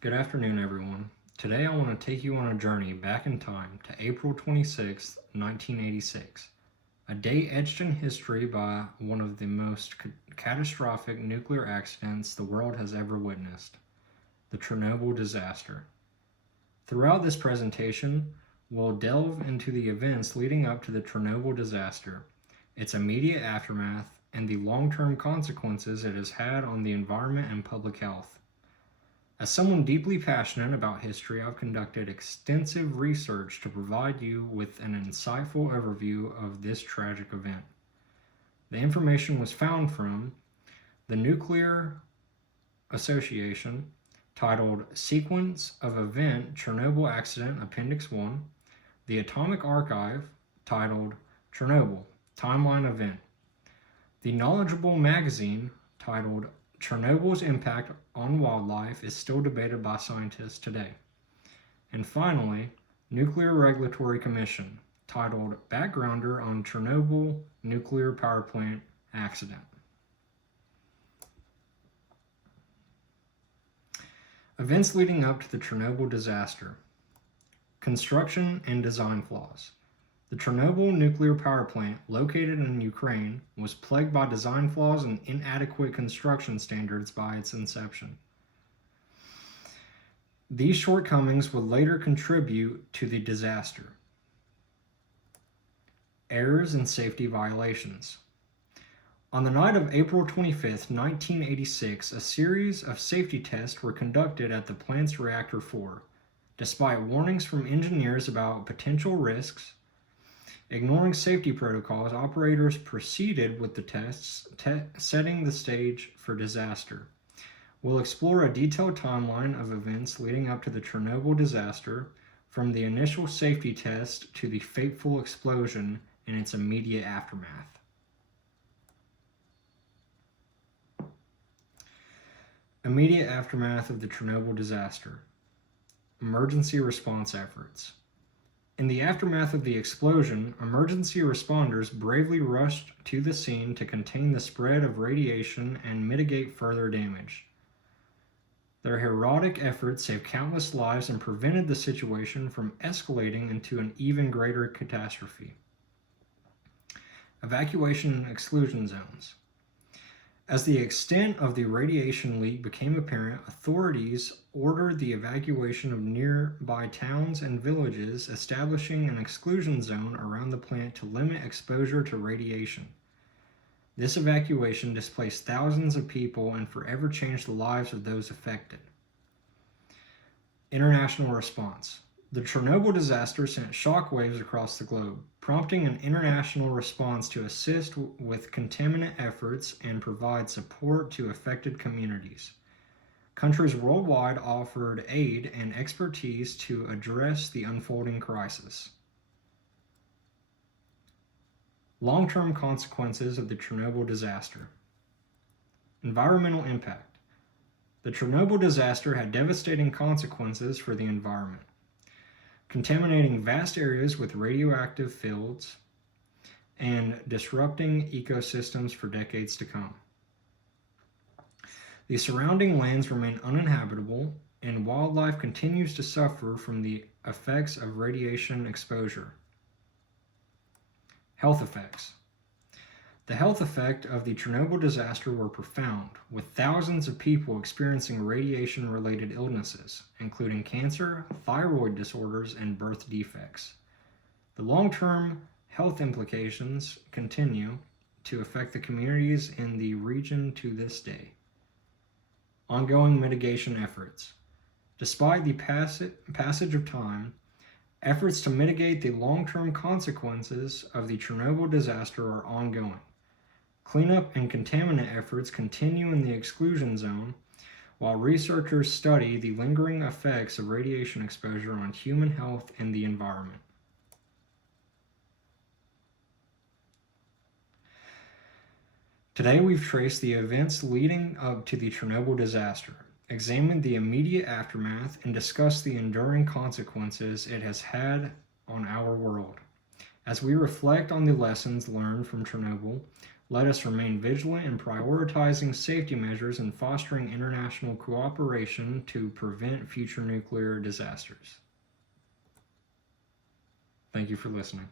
Good afternoon, everyone. Today I want to take you on a journey back in time to April 26, 1986, a day etched in history by one of the most catastrophic nuclear accidents the world has ever witnessed, the Chernobyl disaster. Throughout this presentation, we'll delve into the events leading up to the Chernobyl disaster, its immediate aftermath, and the long-term consequences it has had on the environment and public health. As someone deeply passionate about history, I've conducted extensive research to provide you with an insightful overview of this tragic event. The information was found from the Nuclear Association, titled Sequence of Event Chernobyl Accident Appendix 1, the Atomic Archive, titled Chernobyl Timeline Event, the Knowledgeable Magazine, titled Chernobyl's Impact on Wildlife is Still Debated by Scientists Today, and finally, Nuclear Regulatory Commission, titled Backgrounder on Chernobyl Nuclear Power Plant Accident. Events leading up to the Chernobyl disaster. Construction and design flaws. The Chernobyl nuclear power plant, located in Ukraine, was plagued by design flaws and inadequate construction standards by its inception. These shortcomings would later contribute to the disaster. Errors and safety violations. On the night of April 25, 1986, a series of safety tests were conducted at the plant's reactor 4. Despite warnings from engineers about potential risks, ignoring safety protocols, operators proceeded with the tests, setting the stage for disaster. We'll explore a detailed timeline of events leading up to the Chernobyl disaster, from the initial safety test to the fateful explosion and its immediate aftermath. Immediate aftermath of the Chernobyl disaster. Emergency response efforts. In the aftermath of the explosion, emergency responders bravely rushed to the scene to contain the spread of radiation and mitigate further damage. Their heroic efforts saved countless lives and prevented the situation from escalating into an even greater catastrophe. Evacuation and exclusion zones. As the extent of the radiation leak became apparent, authorities ordered the evacuation of nearby towns and villages, establishing an exclusion zone around the plant to limit exposure to radiation. This evacuation displaced thousands of people and forever changed the lives of those affected. International response. The Chernobyl disaster sent shockwaves across the globe, prompting an international response to assist with containment efforts and provide support to affected communities. Countries worldwide offered aid and expertise to address the unfolding crisis. Long-term consequences of the Chernobyl disaster. Environmental impact. The Chernobyl disaster had devastating consequences for the environment, contaminating vast areas with radioactive fields and disrupting ecosystems for decades to come. The surrounding lands remain uninhabitable, and wildlife continues to suffer from the effects of radiation exposure. Health effects. The health effects of the Chernobyl disaster were profound, with thousands of people experiencing radiation-related illnesses, including cancer, thyroid disorders, and birth defects. The long-term health implications continue to affect the communities in the region to this day. Ongoing mitigation efforts. Despite the passage of time, efforts to mitigate the long-term consequences of the Chernobyl disaster are ongoing. Cleanup and contaminant efforts continue in the exclusion zone, while researchers study the lingering effects of radiation exposure on human health and the environment. Today we've traced the events leading up to the Chernobyl disaster, examined the immediate aftermath, and discussed the enduring consequences it has had on our world. As we reflect on the lessons learned from Chernobyl, Let us remain vigilant in prioritizing safety measures and fostering international cooperation to prevent future nuclear disasters. Thank you for listening.